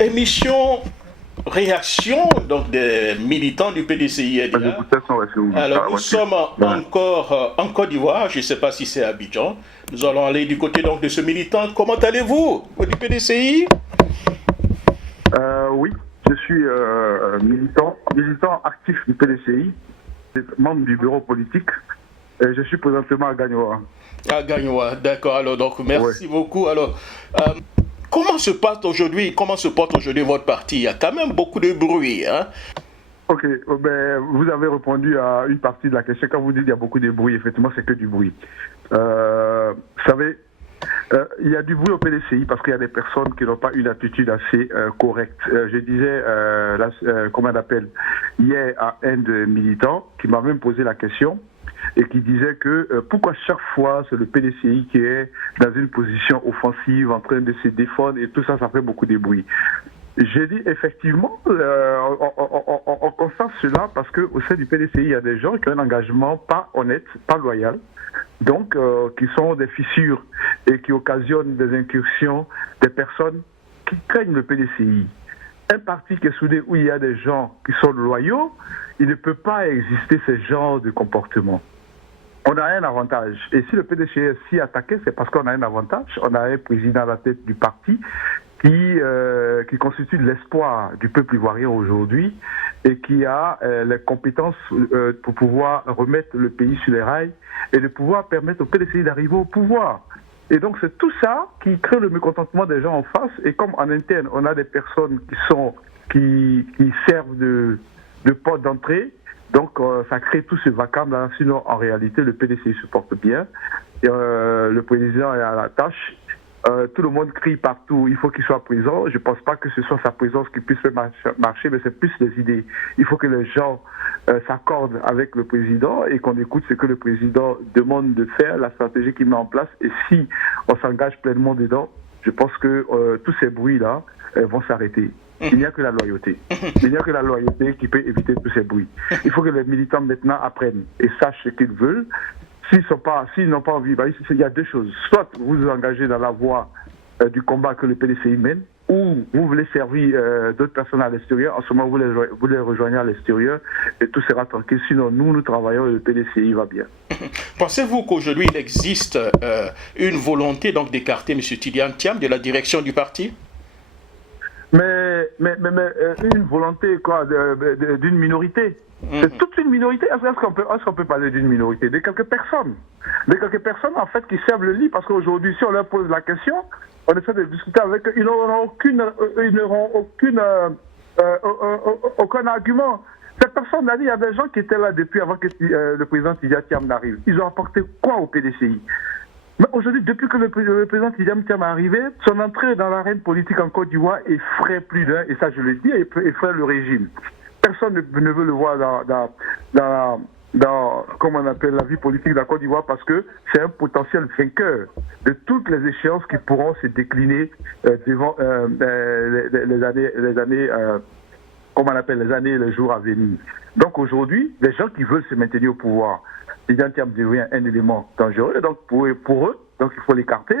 Émission réaction donc des militants du PDCI. Alors nous sommes en Côte d'Ivoire, je ne sais pas si c'est à Abidjan. Nous allons aller du côté donc de ce militant. Comment allez-vous du PDCI? Oui, je suis militant actif du PDCI, membre du bureau politique. Et je suis présentement à Gagnoa. À Gagnoa, d'accord. Alors donc merci beaucoup. Alors comment se porte aujourd'hui votre parti? Il y a quand même beaucoup de bruit, hein? Ok, vous avez répondu à une partie de la question. Quand vous dites qu'il y a beaucoup de bruit, effectivement, c'est que du bruit. Vous savez, il y a du bruit au PDCI parce qu'il y a des personnes qui n'ont pas une attitude assez correcte. Je disais, comment on appelle, hier à un des militants qui m'a même posé la question et qui disait que pourquoi chaque fois c'est le PDCI qui est dans une position offensive, en train de se défendre et tout ça, ça fait beaucoup de bruit. J'ai dit effectivement, on constate cela parce qu'au sein du PDCI, il y a des gens qui ont un engagement pas honnête, pas loyal, donc qui sont des fissures et qui occasionnent des incursions des personnes qui craignent le PDCI. Un parti qui est soudé où il y a des gens qui sont loyaux, il ne peut pas exister ce genre de comportement. On a un avantage. Et si le PDCI est si attaqué, c'est parce qu'on a un avantage. On a un président à la tête du parti qui constitue l'espoir du peuple ivoirien aujourd'hui et qui a les compétences pour pouvoir remettre le pays sur les rails et de pouvoir permettre au PDCI d'arriver au pouvoir. Et donc c'est tout ça qui crée le mécontentement des gens en face. Et comme en interne, on a des personnes qui servent de porte d'entrée, donc ça crée tout ce vacarme-là. Sinon, en réalité, le PDCI se porte bien. Le président est à la tâche. Tout le monde crie partout, il faut qu'il soit présent. Je ne pense pas que ce soit sa présence qui puisse faire marcher, mais c'est plus les idées. Il faut que les gens s'accordent avec le président et qu'on écoute ce que le président demande de faire, la stratégie qu'il met en place. Et si on s'engage pleinement dedans, je pense que tous ces bruits-là vont s'arrêter. Il n'y a que la loyauté. Il n'y a que la loyauté qui peut éviter tous ces bruits. Il faut que les militants maintenant apprennent et sachent ce qu'ils veulent. S'ils n'ont pas envie, il y a deux choses. Soit vous vous engagez dans la voie du combat que le PDCI mène, ou vous voulez servir d'autres personnes à l'extérieur. En ce moment, vous les rejoignez à l'extérieur et tout sera tranquille. Sinon, nous travaillons et le PDCI va bien. Pensez-vous qu'aujourd'hui, il existe une volonté donc d'écarter M. Tidjane Thiam de la direction du parti? Mais une volonté quoi d'une minorité. C'est toute une minorité. Est-ce qu'on peut parler d'une minorité? De quelques personnes. De quelques personnes, en fait, qui servent le lit. Parce qu'aujourd'hui, si on leur pose la question, on essaie de discuter avec eux. Ils n'auront aucun argument. Cette personne, il y a des gens qui étaient là depuis avant que le président Tidjane Thiam n'arrive. Ils ont apporté quoi au PDCI? Mais aujourd'hui, depuis que le président Tidjane Thiam est arrivé, son entrée dans l'arène politique en Côte d'Ivoire effraie plus d'un, et ça je le dis, effraie le régime. Personne ne veut le voir dans comment on appelle, la vie politique de la Côte d'Ivoire parce que c'est un potentiel vainqueur de toutes les échéances qui pourront se décliner devant les années comment on appelle, les années et les jours à venir. Donc aujourd'hui, les gens qui veulent se maintenir au pouvoir, Tidjane Thiam devient un élément dangereux, donc pour eux, donc il faut l'écarter.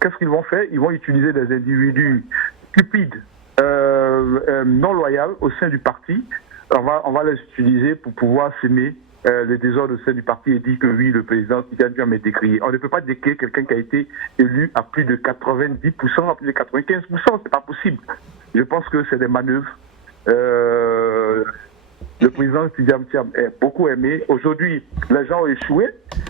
Qu'est-ce qu'ils vont faire? Ils vont utiliser des individus stupides, non loyaux au sein du parti. On va les utiliser pour pouvoir semer les désordres au sein du parti et dire que oui, le président Tidjane Thiam est décrié. On ne peut pas décrire quelqu'un qui a été élu à plus de 90%, à plus de 95%, c'est pas possible. Je pense que c'est des manœuvres. Le président Tidjane Thiam est beaucoup aimé. Aujourd'hui, les gens ont échoué.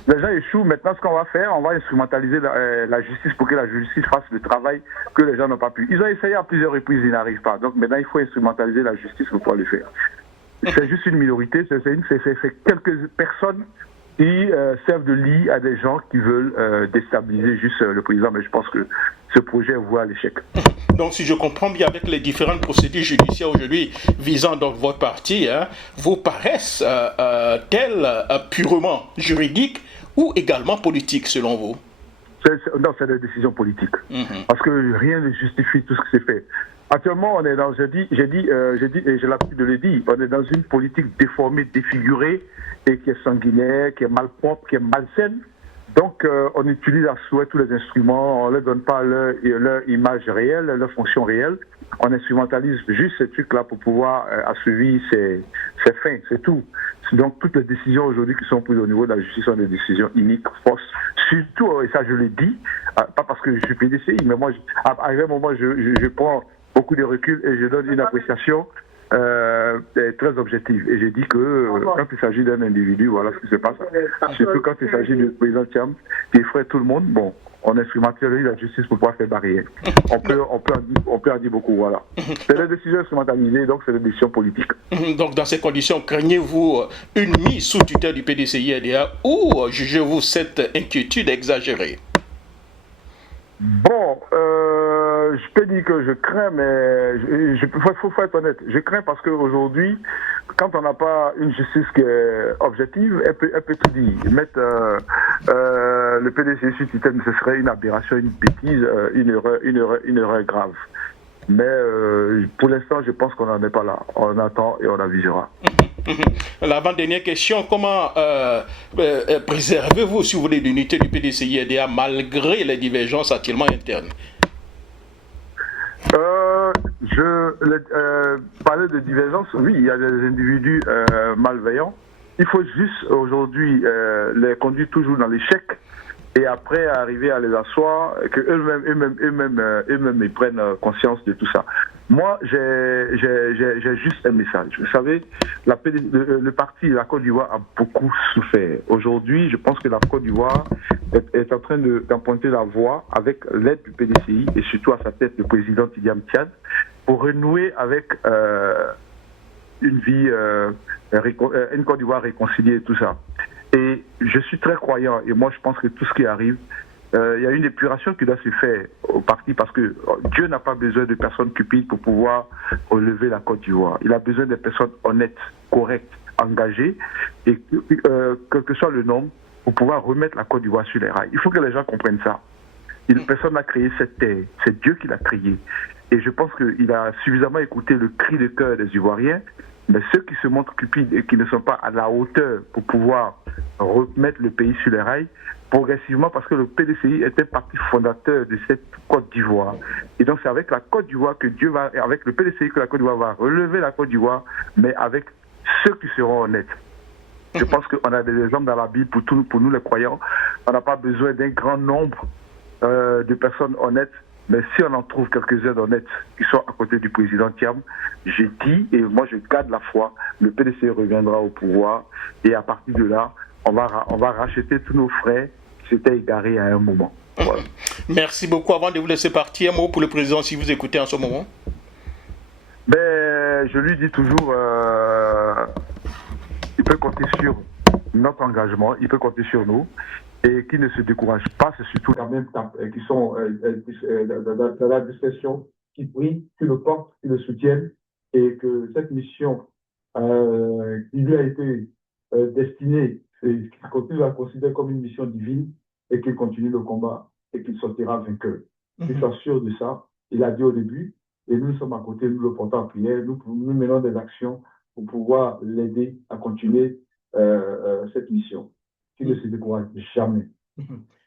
Les gens échouent. Maintenant, ce qu'on va faire, on va instrumentaliser la justice pour que la justice fasse le travail que les gens n'ont pas pu. Ils ont essayé à plusieurs reprises, ils n'arrivent pas. Donc maintenant, il faut instrumentaliser la justice pour pouvoir le faire. C'est juste une minorité, c'est quelques personnes qui servent de lit à des gens qui veulent déstabiliser juste le président. Mais je pense que ce projet voit l'échec. Donc, si je comprends bien, avec les différentes procédures judiciaires aujourd'hui visant donc votre parti, vous paraissent telles purement juridiques ou également politiques, selon vous? Non, c'est des décisions politiques. Parce que rien ne justifie tout ce qui s'est fait. Actuellement, on est dans, j'ai dit, et j'ai l'habitude de le dire, on est dans une politique déformée, défigurée, et qui est sanguinaire, qui est malpropre, qui est malsaine. Donc, on utilise à souhait tous les instruments, on ne leur donne pas leur image réelle, leur fonction réelle. on instrumentalise juste ces trucs-là pour pouvoir assouvir ses fins, c'est tout. Donc toutes les décisions aujourd'hui qui sont prises au niveau de la justice sont des décisions iniques, fausses. Surtout, et ça je le dis, pas parce que je suis PDCI, mais moi, à un moment, je prends beaucoup de recul et je donne une appréciation très objective. Et j'ai dit que quand il s'agit d'un individu, voilà ce qui se passe. Surtout quand il s'agit du président Thiam, qui effraie tout le monde, bon, on instrumentalise la justice pour pouvoir faire barrière. On peut en dire beaucoup, voilà. C'est des décisions instrumentalisées, donc c'est des décisions politiques. Donc dans ces conditions, craignez-vous une mise sous tutelle du PDCI-RDA ou jugez-vous cette inquiétude exagérée? Bon, je peux dire que je crains, mais il faut être honnête. Je crains parce qu'aujourd'hui, quand on n'a pas une justice qui est objective, elle peut tout dire. Mettre le PDCI sur tutelle, ce serait une aberration, une bêtise, une erreur grave. Mais pour l'instant, je pense qu'on n'en est pas là. On attend et on avisera. L'avant-dernière question, comment préservez-vous, si vous voulez, l'unité du PDCI-RDA malgré les divergences actuellement internes? Parler de divergence, oui, il y a des individus malveillants. Il faut juste aujourd'hui les conduire toujours dans l'échec et après arriver à les asseoir, que eux-mêmes ils prennent conscience de tout ça. Moi, j'ai juste un message. Vous savez, le parti de la Côte d'Ivoire a beaucoup souffert. Aujourd'hui, je pense que la Côte d'Ivoire est en train d'emprunter la voie avec l'aide du PDCI et surtout à sa tête le président Tidjane Thiam pour renouer avec une vie, une Côte d'Ivoire réconciliée et tout ça. Et je suis très croyant et moi je pense que tout ce qui arrive, il y a une épuration qui doit se faire au parti parce que Dieu n'a pas besoin de personnes cupides pour pouvoir relever la Côte d'Ivoire. Il a besoin de personnes honnêtes, correctes, engagées et quel que soit le nombre pour pouvoir remettre la Côte d'Ivoire sur les rails. Il faut que les gens comprennent ça. Personne n'a créé cette terre, c'est Dieu qui l'a créée. Et je pense qu'il a suffisamment écouté le cri de cœur des Ivoiriens, mais ceux qui se montrent cupides et qui ne sont pas à la hauteur pour pouvoir remettre le pays sur les rails, progressivement, parce que le PDCI est un parti fondateur de cette Côte d'Ivoire. Et donc c'est avec la Côte d'Ivoire que Dieu va, avec le PDCI que la Côte d'Ivoire va relever la Côte d'Ivoire, mais avec ceux qui seront honnêtes. Je pense qu'on a des exemples dans la Bible pour nous les croyants. On n'a pas besoin d'un grand nombre de personnes honnêtes, mais si on en trouve quelques-uns d'honnêtes qui sont à côté du président Thiam, j'ai dit, et moi je garde la foi, le PDC reviendra au pouvoir, et à partir de là, on va racheter tous nos frères qui s'étaient égarés à un moment. Voilà. Merci beaucoup. Avant de vous laisser partir, un mot pour le président si vous écoutez en ce moment. Je lui dis toujours, il peut compter sur notre engagement, il peut compter sur nous. Et qui ne se découragent pas, c'est surtout la même temps, qui sont dans la discrétion, qui prient, qui le portent, qui le soutiennent, et que cette mission qui lui a été destinée, qu'il continue à considérer comme une mission divine, et qu'il continue le combat, et qu'il sortira vainqueur. Qu'il soit sûr de ça, il a dit au début, et nous sommes à côté, nous le portons en prière, nous menons des actions pour pouvoir l'aider à continuer cette mission. Qui ne se décourage jamais.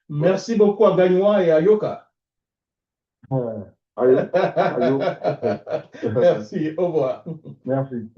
Merci beaucoup à Gagnoua et à Yoka. Allez. Merci, au revoir. Merci.